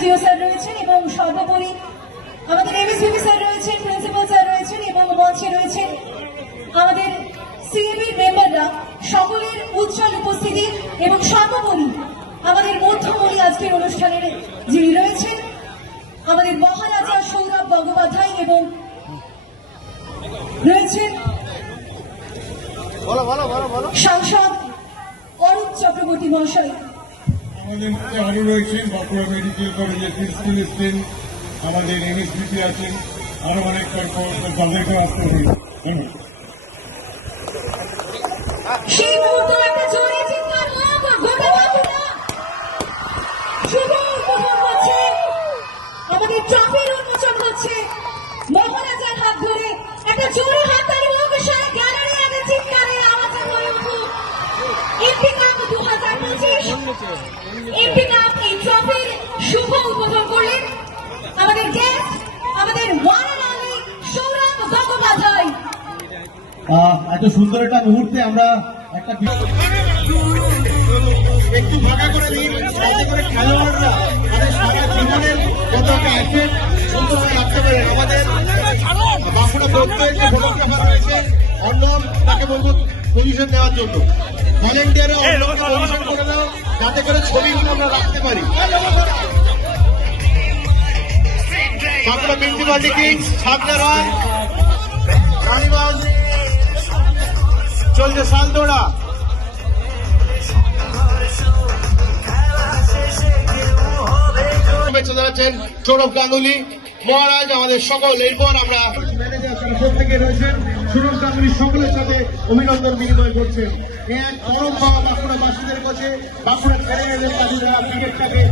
SDO sir রয়েছেন এবং সর্বোপরি আমাদের এমএসভিপি স্যার রয়েছেন, প্রিন্সিপাল স্যার রয়েছেন এবং মঞ্চে রয়েছেন আমাদের সিএবি মেম্বাররা, সকলের উজ্জ্বল উপস্থিতি এবং সর্বোপরি আমাদের মধ্যমণি আজকের অনুষ্ঠানের যিনি রয়েছেন আমাদের মহারাজা সৌরভ গঙ্গোপাধ্যায় এবং রয়েছেন সাংসদ অরূপ চক্রবর্তী মহাশয়। আমাদের মধ্যে আরো রয়েছেন বাঁকুড়া মেডিকেল কলেজের প্রিন্সিপাল এসছেন, আমাদের এমএসভিপি আছেন, আরো অনেক তাদেরকে আসতে হবে। সেই মুহূর্তে একটা জোরে চিৎকার হোক, গোটা বাঁকুড়া শুভ উদ্বোধন হচ্ছে, আমাদের ট্রফির উন্মোচন হচ্ছে মহারাজার হাত ধরে। একটা জোরে হাততালি হোক, সারা গ্যালারি আগে চিৎকারে আওয়াজে হয়ে উঠুক। এমপি কাপ 2025 এমপি কাপ এই ট্রফির শুভ উদ্বোধন করলেন আমাদের গেস্ট, আমাদের one and only Sourav Gangopadhyay. এত সুন্দর একটা মুহূর্তে আমরা একটা একটু ফাঁকা করে দিন, যাতে করে খেলোয়াড়রা তাদের সারা জীবনের যত একটা অ্যাসেট সুন্দরভাবে রাখতে পারেন। আমাদের বাঁকুড়া প্রত্যেক যে ফটোগ্রাফার রয়েছে অর্ণব, তাকে বলবো পজিশন দেওয়ার জন্য। ভলেন্টিয়াররা অর্ণবকে পজিশন করে দাও, যাতে করে ছবিগুলো আমরা রাখতে পারি। বাঁকুড়া মিউনিসিপালিটি কিংস সামনে রয় কালীবাস চলছে সালদোড়া। চলে যাচ্ছেন সৌরভ গাঙ্গুলি মহারাজ, আমাদের সকল। এরপর আমরা প্রত্যেকে রয়েছেন সৌরভ গাঙ্গুলি সকলের সাথে অভিনন্দন বিনিময় করছেন। এক পরম পাওয়া বাঁকুড়াবাসীদের কাছে, বাঁকুড়া ছেড়ে ক্রিকেটটাকে